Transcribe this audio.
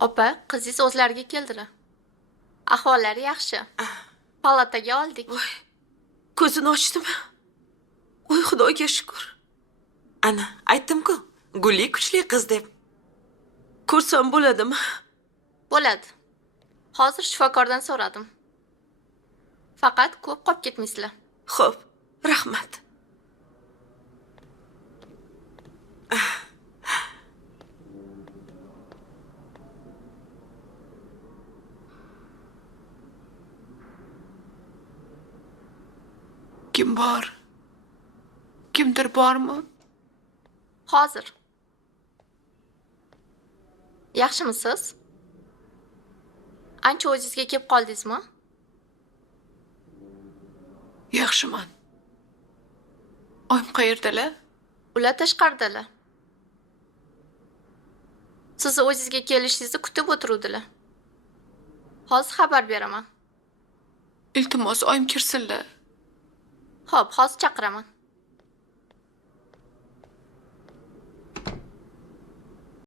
Opa, qizingiz o'zlariga keldilar. Ahvollari yaxshi. Palataga oldik. Voy, ko'zini ochdimi? Voy, Xudoga shukr. Ana, aytdim-ku, Guli kuchli qiz deb. Ko'rsam bo'ladimi? Bo'ladi. Hozir shifokordan so'radim. Faqat ko'p qolib ketmaysizlar. Xo'p, rahmat. Kim bor? Kimdir bormi? Hozir. Yaxshimisiz? Ancha o'zingizga kelib qoldingizmi? Yaxshiman. Oyim qayerdalar? Ular tashqaridalar. Sizni o'zingizga kelishingizni kutib o'tiruvdilar. Hozir xabar beraman. Iltimos, oyim kirsinlar. Xo'p, hozir chaqiraman.